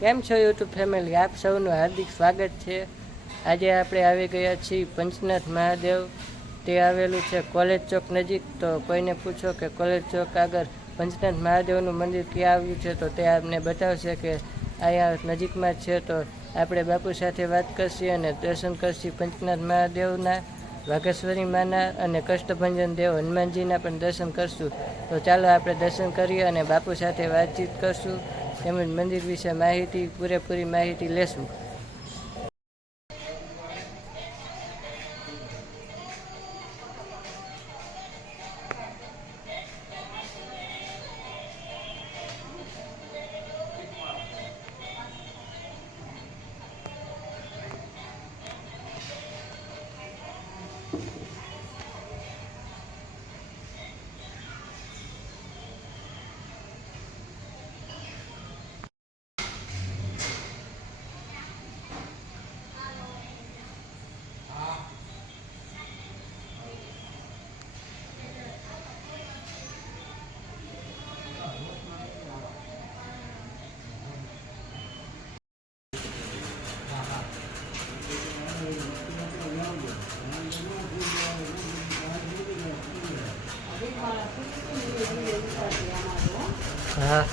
કેમ છો YouTube family? આપ સૌનું હાર્દિક સ્વાગત છે. આજે આપણે આવી ગયા છીએ પંચનાથ મહાદેવ. તે આવેલું છે કોલેજ ચોક નજીક. તો કોઈને પૂછો કે કોલેજ ચોક આગળ પંચનાથ મહાદેવનું મંદિર ક્યાં આવ્યું છે, તો તે આપને બતાવશે કે અહીંયા નજીકમાં જ છે. તો આપણે બાપુ સાથે વાત કરશી અને દર્શન કરશી પંચનાથ મહાદેવના, વાઘેશ્વરી માના અને કષ્ટભંજન દેવ હનુમાનજીના પણ દર્શન કરશું. તો ચાલો આપણે દર્શન કરીએ અને બાપુ સાથે વાતચીત કરશું, તેમજ મંદિર વિશે માહિતી, પૂરેપૂરી માહિતી લેશું. હા.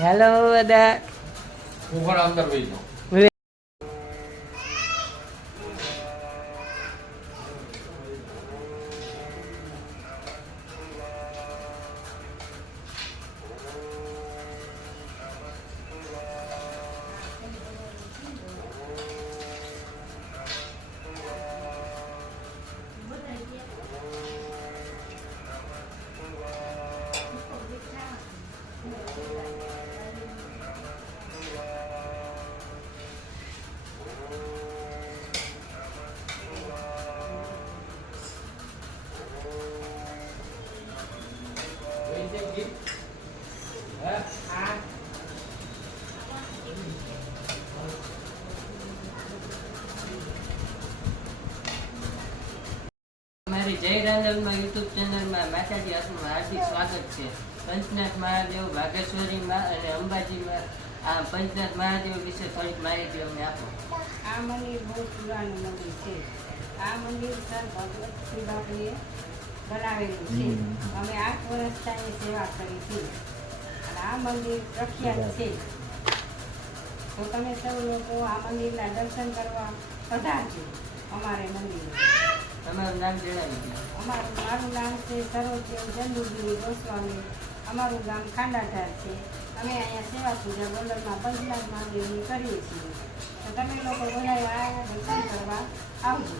હેલો બધા અંદર વહી જાઓ. મારી જય રાંદલમાં યુટ્યુબ ચેનલમાં માતાજી આપનું હાર્દિક સ્વાગત છે. પંચનાથ મહાદેવ, ભાગેશ્વરીમાં અને અંબાજીમાં આ પંચનાથ મહાદેવ વિશે થોડીક માહિતી અમને આપો. આ મંદિર બહુ પુરાણું મંદિર છે. આ મંદિર સર ભગવત શ્રી બાપુએ બનાવેલું છે. અમે 8 વર્ષથી અહીં સેવા કરી છે અને આ મંદિર પ્રખ્યાત છે. તો તમે સૌ લોકો આ મંદિરના દર્શન કરવા પધારજો અમારે મંદિરે. તમારું નામ જણાવી દો. મારું નામ છે સરોજદેવ ચંદુગીરી ગોસ્વામી. અમારું ગામ ખાંડાધાર છે. અમે અહીંયા સેવા પૂજા ગોંડલમાં પંચનાથ મહાદેવની કરીએ છીએ. તો તમે લોકો બધા આ દર્શન કરવા આવજો.